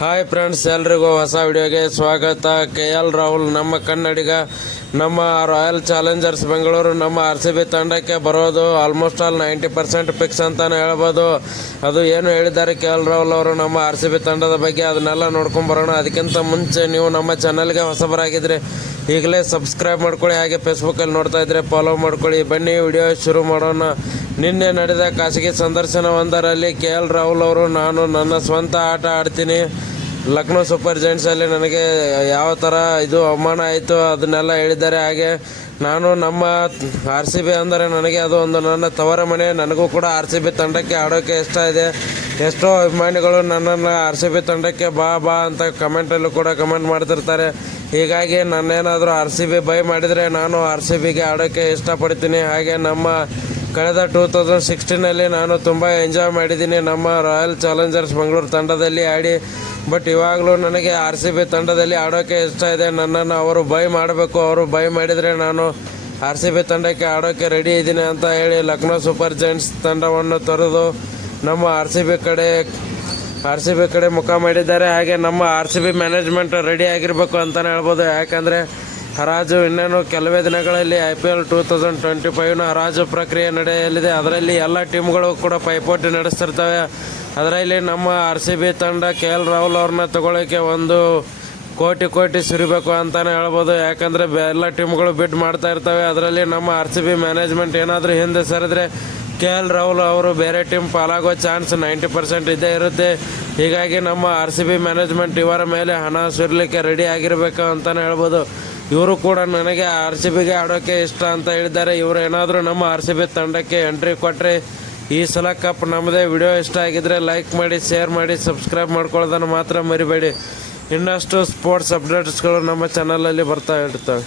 Hi friends, ಎಲ್ರಿಗೂ ಹೊಸ ವಿಡಿಯೋಗೆ ಸ್ವಾಗತ. KL ರಾಹುಲ್ ನಮ್ಮ ಕನ್ನಡಿಗ, ನಮ್ಮ ರಾಯಲ್ ಚಾಲೆಂಜರ್ಸ್ ಬೆಂಗಳೂರು, ನಮ್ಮ RCB ತಂಡಕ್ಕೆ ಬರೋದು ಆಲ್ಮೋಸ್ಟ್ ಆಲ್ 90% ಫಿಕ್ಸ್ ಅಂತಲೇ ಹೇಳ್ಬೋದು. ಅದು ಏನು ಹೇಳಿದ್ದಾರೆ KL ರಾಹುಲ್ ಅವರು ನಮ್ಮ RCB ತಂಡದ ಬಗ್ಗೆ, ಅದನ್ನೆಲ್ಲ ನೋಡ್ಕೊಂಡು ಬರೋಣ. ಅದಕ್ಕಿಂತ ಮುಂಚೆ ನೀವು ನಮ್ಮ ಚಾನಲ್ಗೆ ಹೊಸಬರಾಗಿದ್ದರೆ ಈಗಲೇ ಸಬ್ಸ್ಕ್ರೈಬ್ ಮಾಡ್ಕೊಳ್ಳಿ. ಹಾಗೆ ಫೇಸ್ಬುಕ್ಕಲ್ಲಿ ನೋಡ್ತಾ ಇದ್ದರೆ ಫಾಲೋ ಮಾಡ್ಕೊಳ್ಳಿ. ಬನ್ನಿ ವಿಡಿಯೋ ಶುರು ಮಾಡೋಣ. ನಿನ್ನೆ ನಡೆದ ಖಾಸಗಿ ಸಂದರ್ಶನವೊಂದರಲ್ಲಿ KL ರಾಹುಲ್ ಅವರು, ನಾನು ನನ್ನ ಸ್ವಂತ ಆಟ ಆಡ್ತೀನಿ, ಲಕ್ನೋ ಸೂಪರ್ ಜೈಂಟ್ಸಲ್ಲಿ ನನಗೆ ಯಾವ ಥರ ಇದು ಅವಮಾನ ಆಯಿತು ಅದನ್ನೆಲ್ಲ ಹೇಳಿದ್ದಾರೆ. ಹಾಗೆ ನಾನು ನಮ್ಮ RCB ಅಂದರೆ ನನಗೆ ಅದು ಒಂದು ನನ್ನ ತವರ ಮನೆ. ನನಗೂ ಕೂಡ RCB ತಂಡಕ್ಕೆ ಆಡೋಕ್ಕೆ ಇಷ್ಟ ಇದೆ. ಎಷ್ಟೋ ಅಭಿಮಾನಿಗಳು ನನ್ನನ್ನು RCB ತಂಡಕ್ಕೆ ಬಾ ಬಾ ಅಂತ ಕಮೆಂಟಲ್ಲೂ ಕೂಡ ಕಮೆಂಟ್ ಮಾಡ್ತಿರ್ತಾರೆ. ಹೀಗಾಗಿ ನನ್ನೇನಾದರೂ RCB ಬೈ ಮಾಡಿದರೆ ನಾನು RCBಗೆ ಆಡೋಕ್ಕೆ ಇಷ್ಟಪಡ್ತೀನಿ. ಹಾಗೆ ನಮ್ಮ ಕಳೆದ 2016ನಲ್ಲಿ ನಾನು ತುಂಬ ಎಂಜಾಯ್ ಮಾಡಿದ್ದೀನಿ ನಮ್ಮ ರಾಯಲ್ ಚಾಲೆಂಜರ್ಸ್ ಬೆಂಗಳೂರು ತಂಡದಲ್ಲಿ ಆಡಿ. ಬಟ್ ಇವಾಗಲೂ ನನಗೆ RCB ತಂಡದಲ್ಲಿ ಆಡೋಕ್ಕೆ ಇಷ್ಟ ಇದೆ. ನನ್ನನ್ನು ಅವರು ಬೈ ಮಾಡಬೇಕು. ಅವರು ಬೈ ಮಾಡಿದರೆ ನಾನು RCB ತಂಡಕ್ಕೆ ಆಡೋಕ್ಕೆ ರೆಡಿ ಇದ್ದೀನಿ ಅಂತ ಹೇಳಿ ಲಕ್ನೋ ಸೂಪರ್ ಜೈಂಟ್ಸ್ ತಂಡವನ್ನು ತೊರೆದು ನಮ್ಮ RCB ಕಡೆ ಮುಖ ಮಾಡಿದ್ದಾರೆ. ಹಾಗೆ ನಮ್ಮ RCB ಮ್ಯಾನೇಜ್ಮೆಂಟ್ ರೆಡಿ ಆಗಿರಬೇಕು ಅಂತಲೇ ಹೇಳ್ಬೋದು. ಯಾಕಂದರೆ ಹರಾಜು ಇನ್ನೇನು ಕೆಲವೇ ದಿನಗಳಲ್ಲಿ IPL 2025ನ ಹರಾಜು ಪ್ರಕ್ರಿಯೆ ನಡೆಯಲಿದೆ. ಅದರಲ್ಲಿ ಎಲ್ಲ ಟೀಮ್ಗಳು ಕೂಡ ಪೈಪೋಟಿ ನಡೆಸ್ತಿರ್ತವೆ. ಅದರಲ್ಲಿ ನಮ್ಮ RCB ತಂಡ KL ರಾಹುಲ್ ಅವ್ರನ್ನ ತಗೊಳ್ಳೋಕ್ಕೆ ಒಂದು ಕೋಟಿ ಸುರಿಬೇಕು ಅಂತಲೇ ಹೇಳ್ಬೋದು. ಯಾಕಂದರೆ ಎಲ್ಲ ಟೀಮ್ಗಳು ಬಿಡ್ ಮಾಡ್ತಾ ಇರ್ತವೆ. ಅದರಲ್ಲಿ ನಮ್ಮ RCB ಮ್ಯಾನೇಜ್ಮೆಂಟ್ ಏನಾದರೂ ಹಿಂದೆ ಸರಿದ್ರೆ KL ರಾಹುಲ್ ಅವರು ಬೇರೆ ಟೀಮ್ ಪಾಲಾಗೋ ಚಾನ್ಸ್ 90% ಇದ್ದೇ ಇರುತ್ತೆ. ಹೀಗಾಗಿ ನಮ್ಮ RCB ಮ್ಯಾನೇಜ್ಮೆಂಟ್ ಇವರ ಮೇಲೆ ಹಣ ಸುರಿಲಿಕ್ಕೆ ರೆಡಿ ಆಗಿರಬೇಕು ಅಂತಲೇ ಹೇಳ್ಬೋದು. ಇವರು ಕೂಡ ನನಗೆ RCBಗೆ ಆಡೋಕ್ಕೆ ಇಷ್ಟ ಅಂತ ಹೇಳಿದ್ದಾರೆ. ಇವರು ಏನಾದರೂ ನಮ್ಮ RCB ತಂಡಕ್ಕೆ ಎಂಟ್ರಿ ಕೊಟ್ಟರೆ ಈ ಸಲ ಕಪ್ ನಮ್ಮದೇ. ವಿಡಿಯೋ ಇಷ್ಟ ಆಗಿದ್ದರೆ ಲೈಕ್ ಮಾಡಿ, ಶೇರ್ ಮಾಡಿ, ಸಬ್ಸ್ಕ್ರೈಬ್ ಮಾಡ್ಕೊಳ್ಳೋದನ್ನು ಮಾತ್ರ ಮರಿಬೇಡಿ. ಇನ್ನಷ್ಟು ಸ್ಪೋರ್ಟ್ಸ್ ಅಪ್ಡೇಟ್ಸ್ಗಳು ನಮ್ಮ ಚಾನಲಲ್ಲಿ ಬರ್ತಾ ಇರ್ತವೆ.